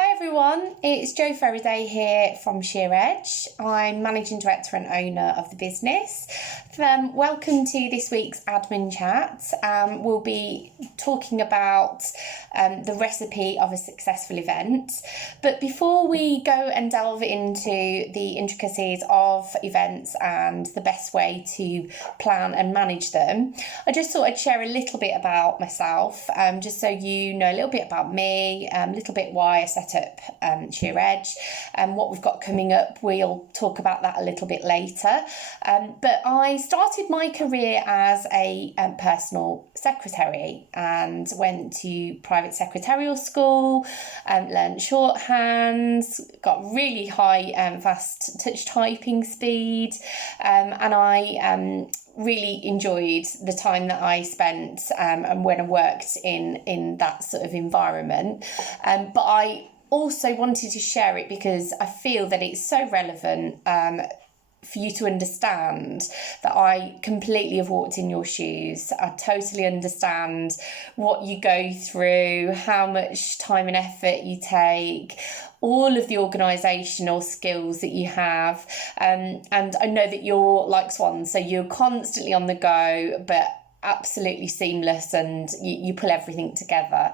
Hi everyone, it's Jo Ferreday here from Sheer Edge. I'm Managing Director and owner of the business. Welcome to this week's admin chat. We'll be talking about the recipe of a successful event. But before we go and delve into the intricacies of events and the best way to plan and manage them, I just thought I'd share a little bit about myself, just so you know a little bit about me, a little bit why I set up Sheer Edge and what we've got coming up. We'll talk about that a little bit later. But I started my career as a personal secretary and went to private secretarial school, learned shorthand, got really high fast touch typing speed, and I really enjoyed the time that I spent and when I worked in that sort of environment. But I also wanted to share it because I feel that it's so relevant for you to understand that I completely have walked in your shoes. I totally understand what you go through, how much time and effort you take, all of the organisational skills that you have. And I know that you're like swans, so you're constantly on the go, but absolutely seamless, and you pull everything together.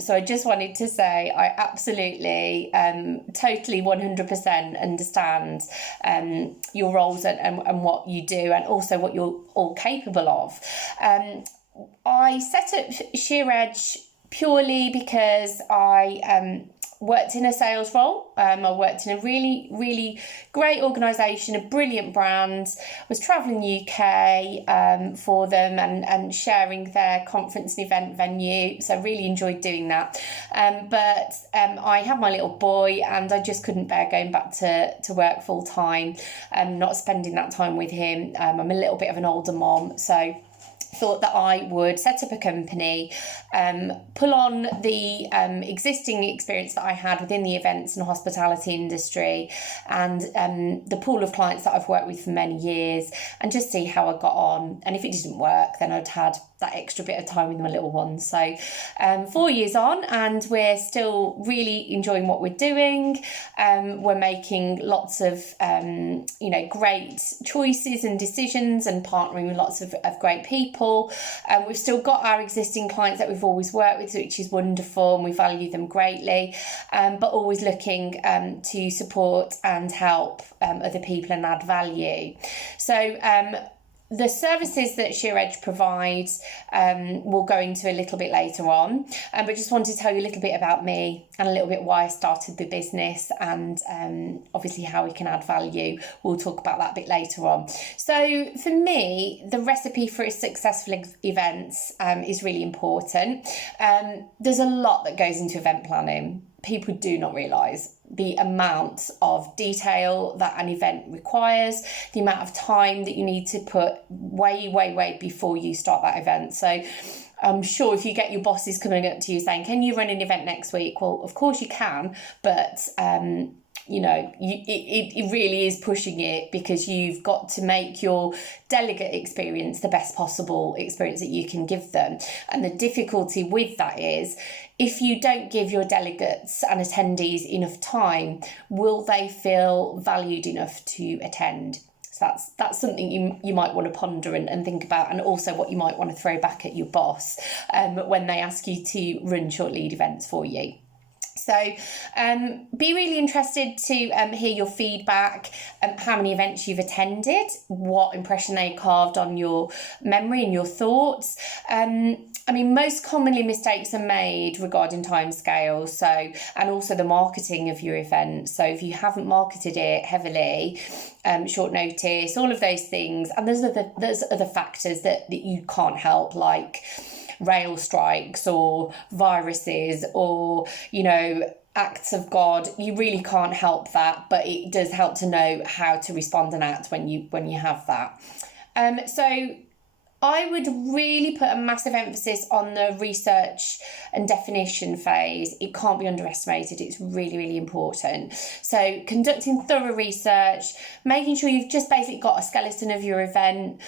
So I just wanted to say I absolutely totally 100% understand your roles and what you do, and also what you're all capable of. I set up Sheer Edge purely because I worked in a sales role. I worked in a really, really great organisation, a brilliant brand. I was travelling the UK for them and sharing their conference and event venue. So I really enjoyed doing that. But I had my little boy and I just couldn't bear going back to work full time, not spending that time with him. I'm a little bit of an older mom, so thought that I would set up a company, pull on the existing experience that I had within the events and hospitality industry and the pool of clients that I've worked with for many years, and just see how I got on. And if it didn't work, then I'd had that extra bit of time with my little one. So 4 years on, and we're still really enjoying what we're doing. We're making lots of great choices and decisions and partnering with lots of great people. We've still got our existing clients that we've always worked with, which is wonderful, and we value them greatly, but always looking to support and help other people and add value. So the services that Sheer Edge provides we'll go into a little bit later on, but just wanted to tell you a little bit about me and a little bit why I started the business, and obviously how we can add value. We'll talk about that a bit later on. So for me, the recipe for a successful events is really important. There's a lot that goes into event planning. People do not realise the amount of detail that an event requires, the amount of time that you need to put way before you start that event. So I'm sure if you get your bosses coming up to you saying, can you run an event next week? Well, of course you can, but it really is pushing it, because you've got to make your delegate experience the best possible experience that you can give them. And the difficulty with that is, if you don't give your delegates and attendees enough time, will they feel valued enough to attend? So that's something you might want to ponder and think about, and also what you might want to throw back at your boss when they ask you to run short lead events for you. So be really interested to hear your feedback, how many events you've attended, what impression they carved on your memory and your thoughts. Most commonly mistakes are made regarding timescales, and also the marketing of your event. So if you haven't marketed it heavily, short notice, all of those things, and there's other factors that you can't help, like rail strikes or viruses or acts of God. You really can't help that, but it does help to know how to respond and act when you have that. So I would really put a massive emphasis on the research and definition phase. It can't be underestimated. It's really, really important. So conducting thorough research, making sure you've just basically got a skeleton of your event,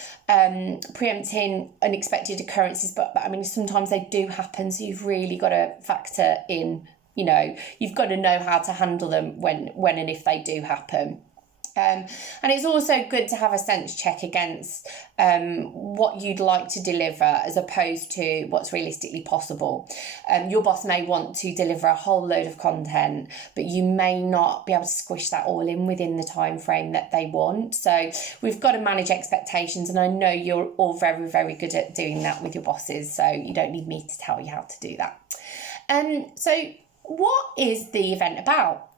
preempting unexpected occurrences, but sometimes they do happen, so you've really got to factor in you've got to know how to handle them when and if they do happen. And it's also good to have a sense check against what you'd like to deliver as opposed to what's realistically possible. Your boss may want to deliver a whole load of content, but you may not be able to squish that all in within the time frame that they want. So we've got to manage expectations, and I know you're all very, very good at doing that with your bosses, so you don't need me to tell you how to do that. So what is the event about?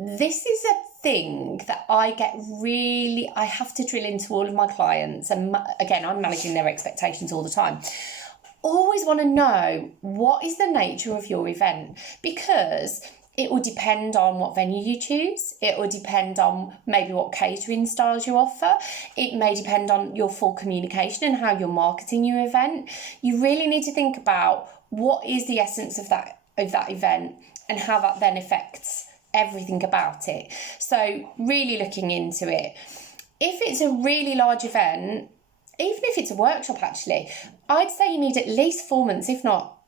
This is a thing that I have to drill into all of my clients, and again, I'm managing their expectations all the time. Always want to know what is the nature of your event, because it will depend on what venue you choose. It will depend on maybe what catering styles you offer. It may depend on your full communication and how you're marketing your event. You really need to think about what is the essence of that event and how that then affects everything about it. So really looking into it. If it's a really large event, even if it's a workshop actually, I'd say you need at least 4 months, if not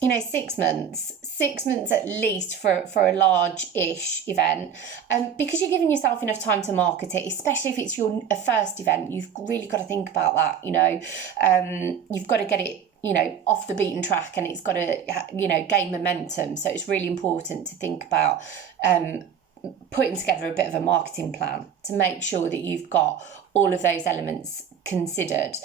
6 months. 6 months at least for a large-ish event, because you're giving yourself enough time to market it, especially if it's your first event. You've really got to think about that. You've got to get it off the beaten track, and it's got to gain momentum. So it's really important to think about putting together a bit of a marketing plan to make sure that you've got all of those elements considered.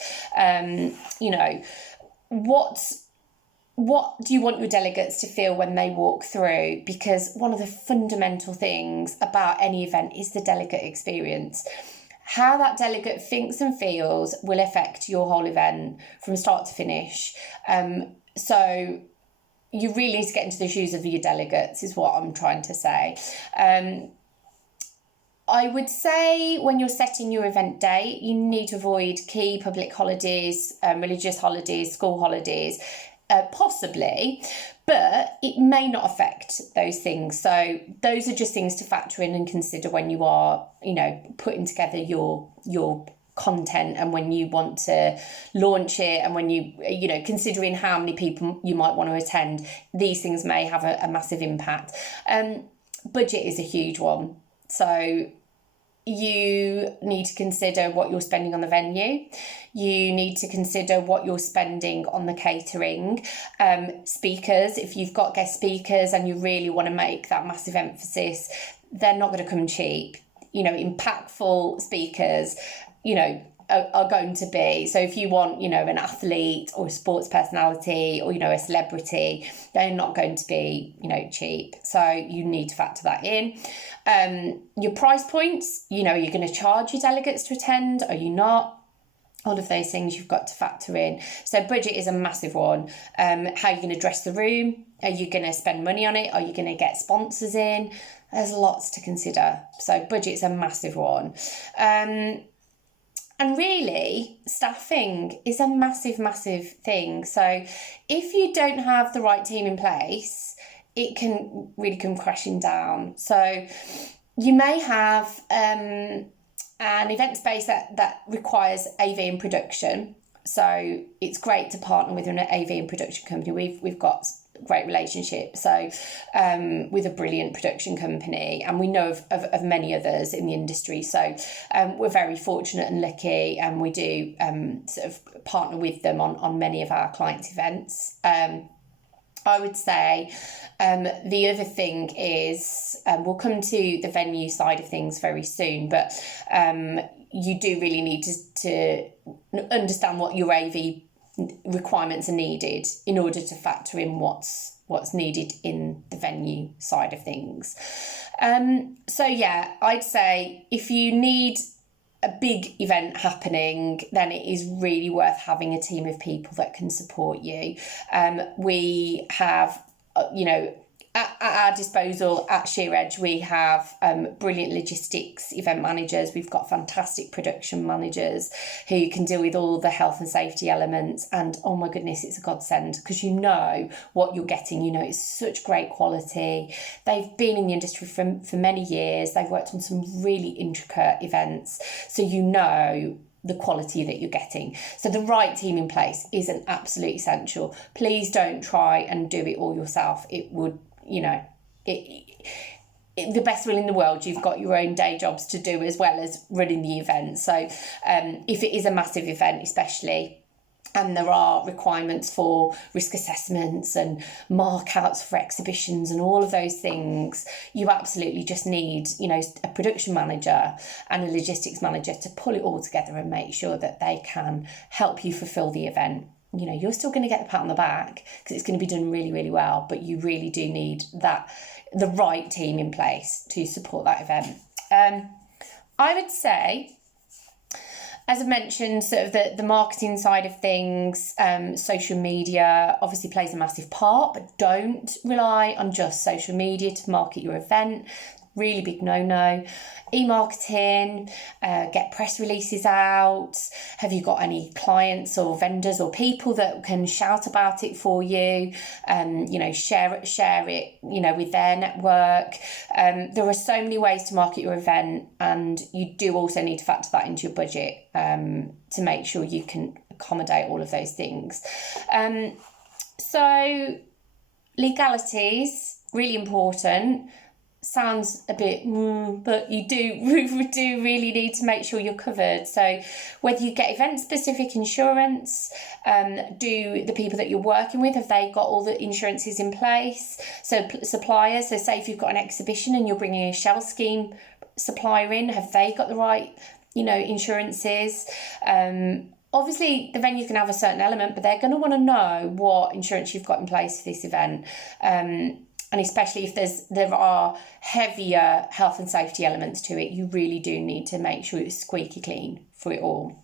What do you want your delegates to feel when they walk through? Because one of the fundamental things about any event is the delegate experience. How that delegate thinks and feels will affect your whole event from start to finish. So you really need to get into the shoes of your delegates, is what I'm trying to say. I would say when you're setting your event date, you need to avoid key public holidays, religious holidays, school holidays, possibly, but it may not affect those things. So those are just things to factor in and consider when you are, putting together your content, and when you want to launch it, and when you considering how many people you might want to attend. These things may have a massive impact. Budget is a huge one. So you need to consider what you're spending on the venue. You need to consider what you're spending on the catering. Speakers, if you've got guest speakers and you really want to make that massive emphasis, they're not going to come cheap. Impactful speakers, are going to be. So if you want, an athlete or a sports personality or, a celebrity, they're not going to be, cheap. So you need to factor that in. Your price points, are you going to charge your delegates to attend? Are you not? All of those things you've got to factor in. So budget is a massive one. How are you going to dress the room? Are you going to spend money on it? Are you going to get sponsors in? There's lots to consider. So budget is a massive one. And really, staffing is a massive, massive thing. So if you don't have the right team in place, it can really come crashing down. So you may have an event space that requires AV and production. So it's great to partner with an AV and production company. We've got great relationship, so with a brilliant production company, and we know of many others in the industry. So we're very fortunate and lucky, and we do sort of partner with them on many of our clients' events. I would say the other thing is, we'll come to the venue side of things very soon, but you do really need to understand what your AV requirements are needed in order to factor in what's needed in the venue side of things. So yeah, I'd say if you need a big event happening, then it is really worth having a team of people that can support you. We have, at our disposal at Sheer Edge, we have brilliant logistics event managers. We've got fantastic production managers who can deal with all the health and safety elements. And oh my goodness, it's a godsend, because you know what you're getting. It's such great quality. They've been in the industry for many years. They've worked on some really intricate events. So the quality that you're getting. So the right team in place is an absolute essential. Please don't try and do it all yourself. It would the best will in the world, you've got your own day jobs to do as well as running the event. So if it is a massive event especially, and there are requirements for risk assessments and markouts for exhibitions and all of those things, you absolutely just need, a production manager and a logistics manager to pull it all together and make sure that they can help you fulfill the event. You're still going to get the pat on the back because it's going to be done really, really well, but you really do need the right team in place to support that event. I would say, as I mentioned, sort of the marketing side of things, social media obviously plays a massive part, but don't rely on just social media to market your event. Really big no-no. E-marketing, get press releases out. Have you got any clients or vendors or people that can shout about it for you? Share it, with their network. There are so many ways to market your event, and you do also need to factor that into your budget to make sure you can accommodate all of those things. So legalities, really important. Sounds a bit, but you do really need to make sure you're covered. So whether you get event-specific insurance, do the people that you're working with, have they got all the insurances in place? So suppliers, so say if you've got an exhibition and you're bringing a shell scheme supplier in, have they got the right, insurances? Obviously, the venue can have a certain element, but they're going to want to know what insurance you've got in place for this event. And especially if there are heavier health and safety elements to it, you really do need to make sure it's squeaky clean for it all.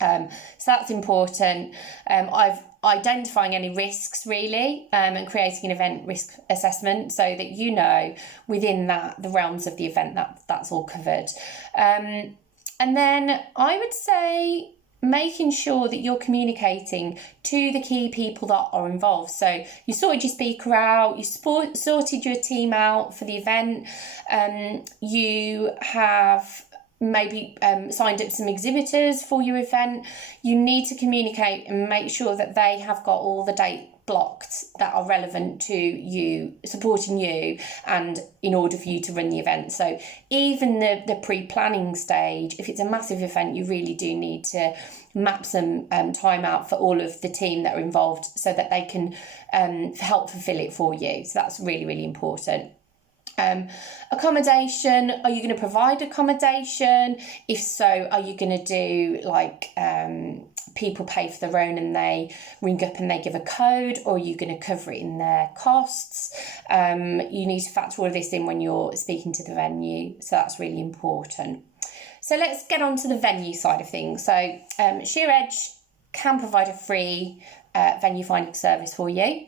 So that's important. I've identifying any risks really, and creating an event risk assessment so that within the realms of the event that's all covered. And then I would say making sure that you're communicating to the key people that are involved. So you sorted your speaker out, you sorted your team out for the event, you have maybe signed up some exhibitors for your event. You need to communicate and make sure that they have got all the date blocked that are relevant to you, supporting you, and in order for you to run the event. So even the pre-planning stage, if it's a massive event, you really do need to map some time out for all of the team that are involved so that they can help fulfill it for you. So that's really, really important. Accommodation, are you going to provide accommodation? If so, are you going to do people pay for their own and they ring up and they give a code, or are you going to cover it in their costs? You need to factor all of this in when you're speaking to the venue, so that's really important. So let's get on to the venue side of things. So SheerEdge can provide a free venue finding service for you.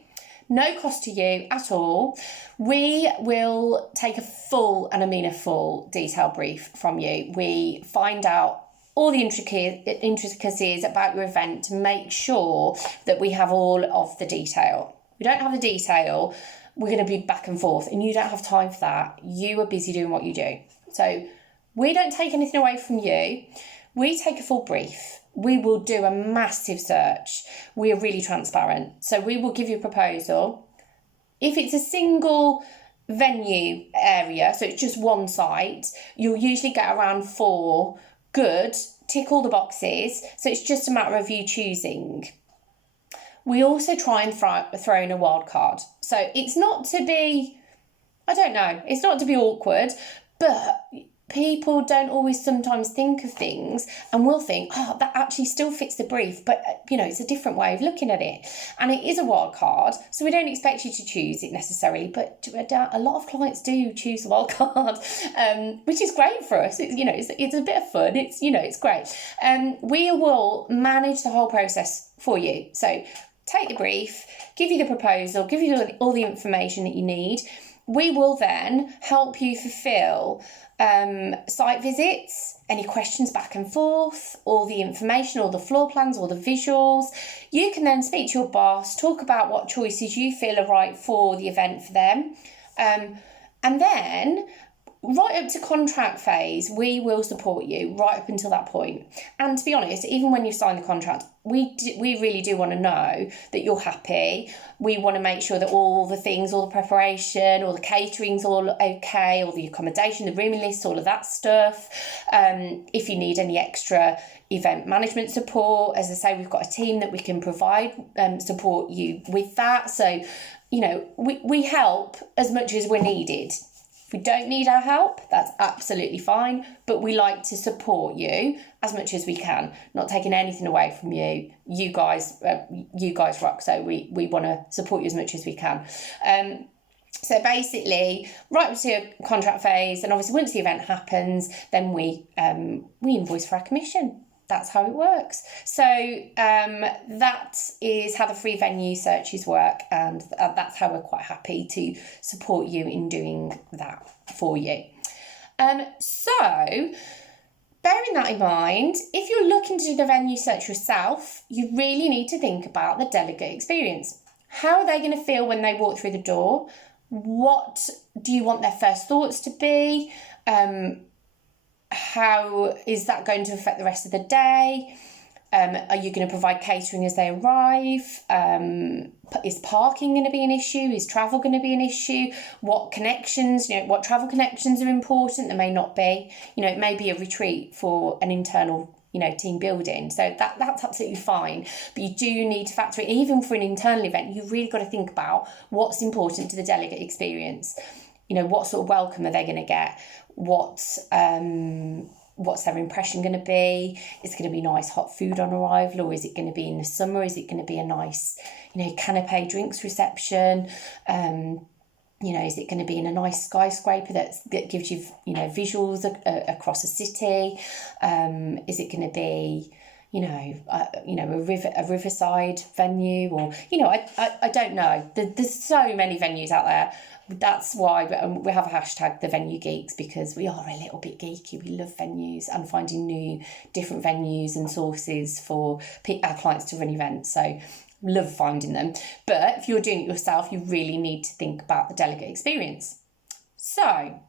No cost to you at all. We will take a full detailed brief from you. We find out all the intricacies about your event to make sure that we have all of the detail. We don't have the detail, we're going to be back and forth, and you don't have time for that. You are busy doing what you do. So we don't take anything away from you. We take a full brief. We will do a massive search. We are really transparent. So we will give you a proposal. If it's a single venue area, so it's just one site, you'll usually get around 4 good, tick all the boxes. So it's just a matter of you choosing. We also try and throw in a wild card. So it's not to be, it's not to be awkward, but people don't always sometimes think of things and will think, that actually still fits the brief, but it's a different way of looking at it. And it is a wild card, so we don't expect you to choose it necessarily, but a lot of clients do choose the wild card, which is great for us. It's a bit of fun. It's great. We will manage the whole process for you. So take the brief, give you the proposal, give you all the information that you need. We will then help you fulfill site visits, any questions back and forth, all the information, all the floor plans, all the visuals. You can then speak to your boss, talk about what choices you feel are right for the event for them. And then right up to contract phase, we will support you right up until that point. And to be honest, even when you sign the contract, we really do want to know that you're happy. We want to make sure that all the things, all the preparation, all the catering's all okay, all the accommodation, the rooming list, all of that stuff. If you need any extra event management support, as I say, we've got a team that we can provide, support you with that. So, you know, we help as much as we're needed. If we don't need our help, that's absolutely fine, but we like to support you as much as we can, not taking anything away from you. You guys rock, so we want to support you as much as we can. So basically, right up to your contract phase, and obviously once the event happens, then we invoice for our commission. That's how it works. So that is how the free venue searches work, and that's how we're quite happy to support you in doing that for you. So bearing that in mind, if you're looking to do the venue search yourself, you really need to think about the delegate experience. How are they going to feel when they walk through the door? What do you want their first thoughts to be? How is that going to affect the rest of the day? Are you going to provide catering as they arrive? Is parking going to be an issue? Is travel going to be an issue? What connections, what travel connections are important? There may not be. It may be a retreat for an internal, team building. So that's absolutely fine. But you do need to factor it, even for an internal event, you've really got to think about what's important to the delegate experience. What sort of welcome are they going to get? What's their impression going to be? Is it going to be nice hot food on arrival, or is it going to be in the summer? Is it going to be a nice, canapé drinks reception? Is it going to be in a nice skyscraper that gives you, visuals across a city? Is it going to be, a riverside venue, or I don't know. There's so many venues out there. That's why we have a hashtag, the venue geeks, because we are a little bit geeky. We love venues and finding new, different venues and sources for our clients to run events. So love finding them. But if you're doing it yourself, you really need to think about the delegate experience. So,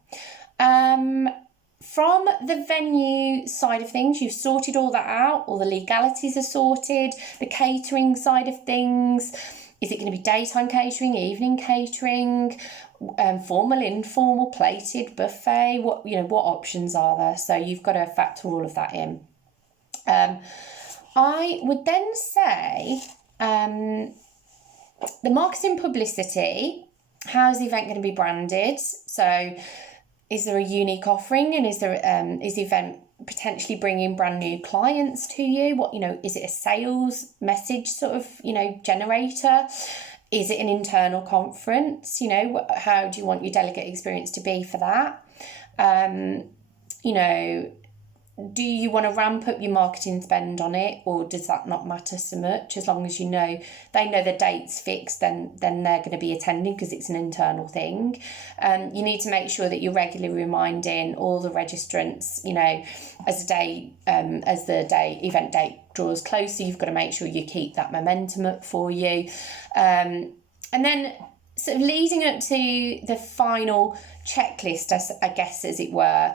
from the venue side of things, you've sorted all that out. All the legalities are sorted. The catering side of things. Is it going to be daytime catering, evening catering, formal, informal, plated, buffet? What options are there? So you've got to factor all of that in. I would then say the marketing publicity. How's the event going to be branded? So is there a unique offering, and is the event potentially bringing brand new clients to you? Is it a sales message sort of, generator? Is it an internal conference? How do you want your delegate experience to be for that? Do you want to ramp up your marketing spend on it, or does that not matter so much? As long as they know the date's fixed, then they're going to be attending because it's an internal thing. You need to make sure that you're regularly reminding all the registrants, as the event date draws closer. You've got to make sure you keep that momentum up for you. And then sort of leading up to the final checklist, I guess, as it were,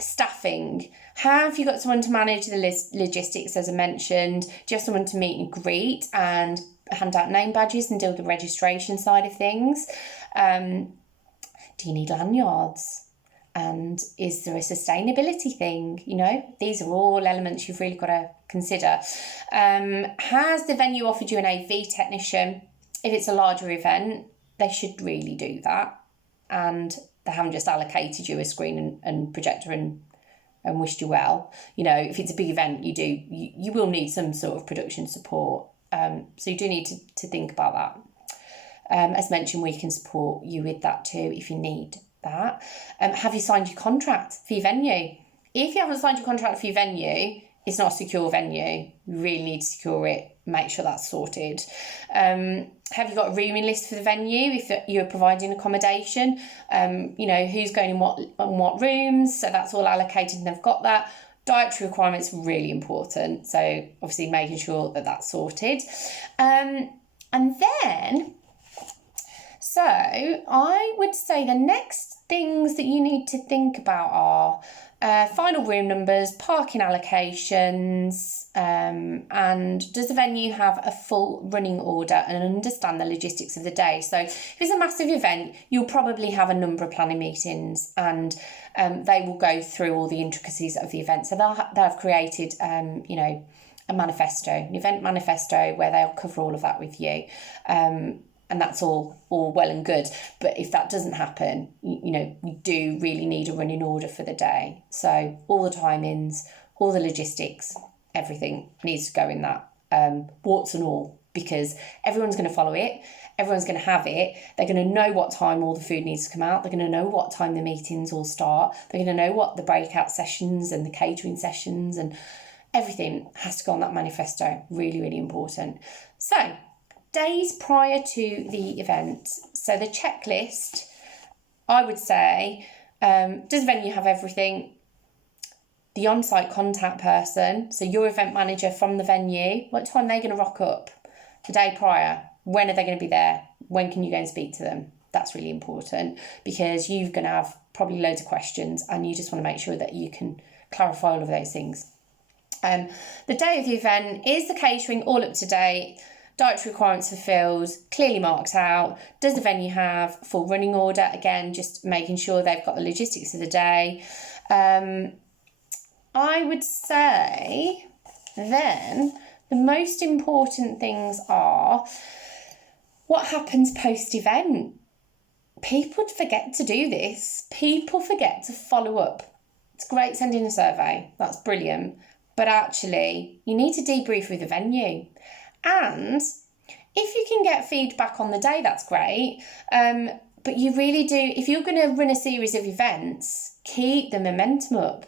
staffing. Have you got someone to manage the logistics, as I mentioned? Do you have someone to meet and greet and hand out name badges and deal with the registration side of things? Do you need lanyards? And is there a sustainability thing? These are all elements you've really got to consider. Has the venue offered you an AV technician? If it's a larger event, they should really do that. And they haven't just allocated you a screen and projector and wished you well. If it's a big event, you will need some sort of production support. So you do need to think about that. As mentioned, we can support you with that too if you need that. Have you signed your contract for your venue? If you haven't signed your contract for your venue, it's not a secure venue. You really need to secure it. Make sure that's sorted. Have you got a rooming list for the venue if you're providing accommodation? Who's going in what rooms? So that's all allocated and they've got that. Dietary requirements are really important. So obviously making sure that that's sorted. And then, so I would say the next things that you need to think about are final room numbers, parking allocations, and does the venue have a full running order and understand the logistics of the day? So if it's a massive event, you'll probably have a number of planning meetings, and they will go through all the intricacies of the event. So they'll have created, a manifesto, an event manifesto, where they'll cover all of that with you. And that's all well and good. But if that doesn't happen, we do really need a running order for the day. So all the timings, all the logistics, everything needs to go in that, warts and all, because everyone's going to follow it. Everyone's going to have it. They're going to know what time all the food needs to come out. They're going to know what time the meetings all start. They're going to know what the breakout sessions and the catering sessions, and everything has to go on that manifesto. Really, really important. So days prior to the event. So the checklist, I would say, does the venue have everything? The on-site contact person, so your event manager from the venue, what time are they going to rock up? The day prior. When are they going to be there? When can you go and speak to them? That's really important, because you're going to have probably loads of questions, and you just want to make sure that you can clarify all of those things. The day of the event, is the catering all up to date? Dietary requirements fulfilled, clearly marked out. Does the venue have full running order? Again, just making sure they've got the logistics of the day. I would say then the most important things are what happens post-event. People forget to do this. People forget to follow up. It's great sending a survey. That's brilliant. But actually, you need to debrief with the venue. And if you can get feedback on the day, that's great. But you really do, if you're going to run a series of events, keep the momentum up.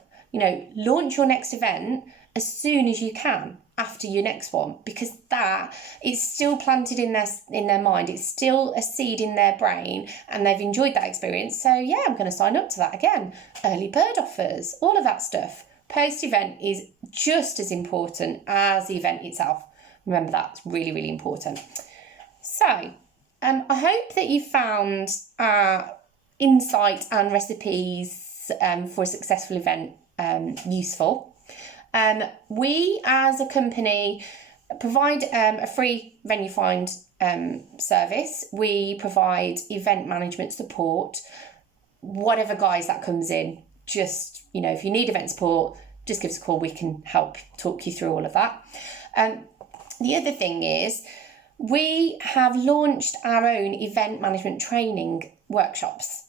Launch your next event as soon as you can after your next one, because that is still planted in their mind. It's still a seed in their brain, and they've enjoyed that experience. So yeah, I'm going to sign up to that again. Early bird offers, all of that stuff. Post-event is just as important as the event itself. Remember, that's really, really important. So I hope that you found insight and recipes for a successful event useful. We as a company provide a free venue find service. We provide event management support, whatever guise that comes in. Just, if you need event support, just give us a call. We can help talk you through all of that. The other thing is, we have launched our own event management training workshops.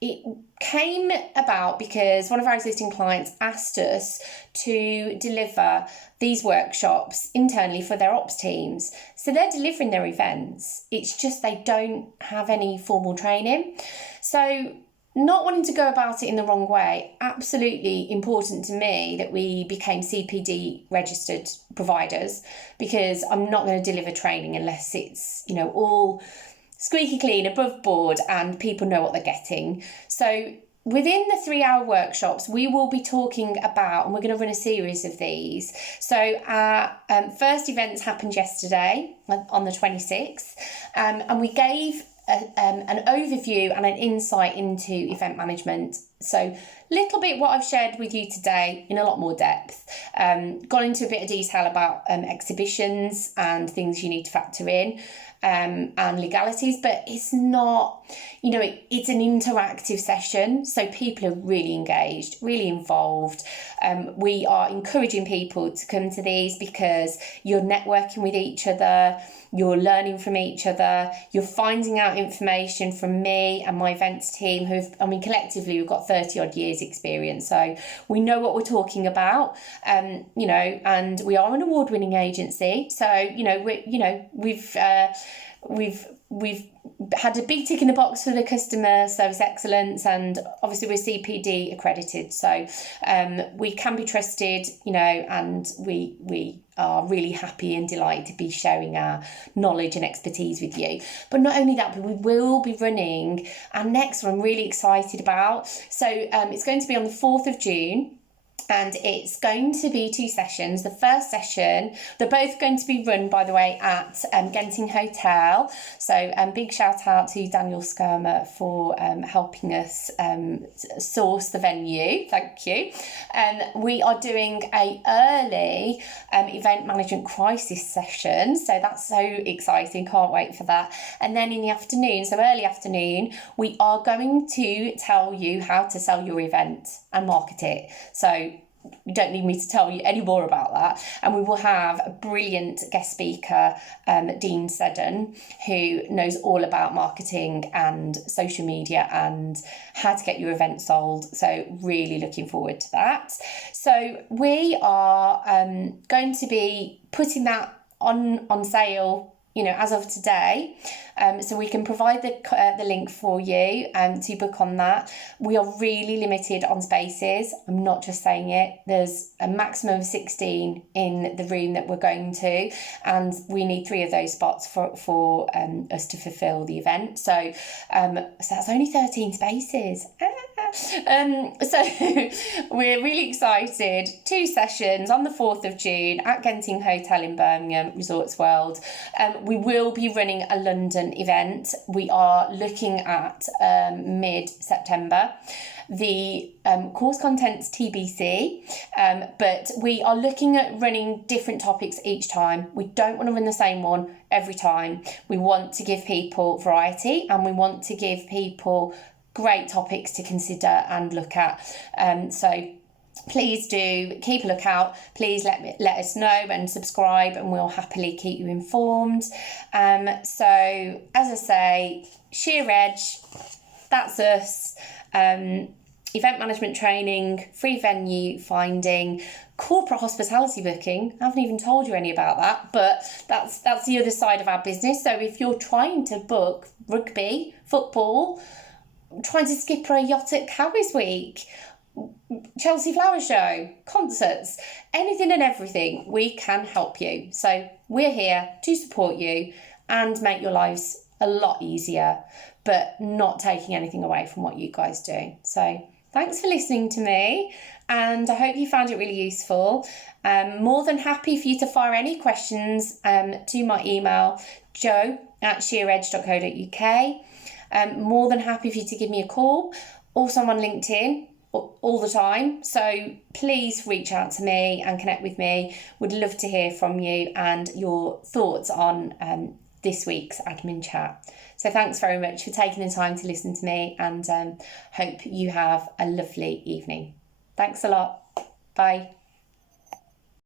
It came about because one of our existing clients asked us to deliver these workshops internally for their ops teams. So they're delivering their events. It's just they don't have any formal training. So not wanting to go about it in the wrong way, absolutely important to me that we became CPD registered providers, because I'm not going to deliver training unless it's, all squeaky clean, above board, and people know what they're getting. So within the 3-hour workshops, we will be talking about, and we're going to run a series of these. So our first events happened yesterday on the 26th, and we gave an overview and an insight into event management. So little bit what I've shared with you today in a lot more depth. Gone into a bit of detail about exhibitions and things you need to factor in, and legalities, but it's not, it's an interactive session, so people are really engaged, really involved. We are encouraging people to come to these because you're networking with each other, you're learning from each other, you're finding out information from me and my events team collectively we've got 30 odd years experience, so we know what we're talking about, and we are an award-winning agency, so we've had a big tick in the box for the customer service excellence, and obviously we're CPD accredited, so we can be trusted, and we are really happy and delighted to be sharing our knowledge and expertise with you. But not only that, but we will be running our next one I'm really excited about. So it's going to be on the 4th of June. And it's going to be 2 sessions. The first session, they're both going to be run, by the way, at Genting Hotel. So big shout out to Daniel Skirmer for helping us source the venue. Thank you. We are doing a early event management crisis session. So that's so exciting. Can't wait for that. And then in the afternoon, so early afternoon, we are going to tell you how to sell your event and market it. So you don't need me to tell you any more about that. And we will have a brilliant guest speaker, Dean Seddon, who knows all about marketing and social media and how to get your event sold. So really looking forward to that. So we are going to be putting that on sale, as of today, so we can provide the link for you to book on that. We are really limited on spaces. I'm not just saying it. There's a maximum of 16 in the room that we're going to, and we need 3 of those spots for us to fulfill the event. So that's only 13 spaces. So we're really excited. 2 sessions on the 4th of June at Genting Hotel in Birmingham, Resorts World. We will be running a London event. We are looking at mid-September. The course content's TBC, but we are looking at running different topics each time. We don't want to run the same one every time. We want to give people variety, and we want to give people great topics to consider and look at. So please do keep a lookout. Please let us know and subscribe, and we'll happily keep you informed. So as I say, Sheer Edge, that's us. Event management training, free venue finding, corporate hospitality booking. I haven't even told you any about that, but that's the other side of our business. So if you're trying to book rugby, football, trying to skipper a yacht at Cowies Week, Chelsea Flower Show, concerts, anything and everything, we can help you. So we're here to support you and make your lives a lot easier, but not taking anything away from what you guys do. So thanks for listening to me, and I hope you found it really useful. More than happy for you to fire any questions to my email, jo@sheeredge.co.uk. More than happy for you to give me a call. Also, I'm on LinkedIn all the time, so please reach out to me and connect with me. Would love to hear from you and your thoughts on this week's admin chat. So thanks very much for taking the time to listen to me, and hope you have a lovely evening. Thanks a lot. Bye.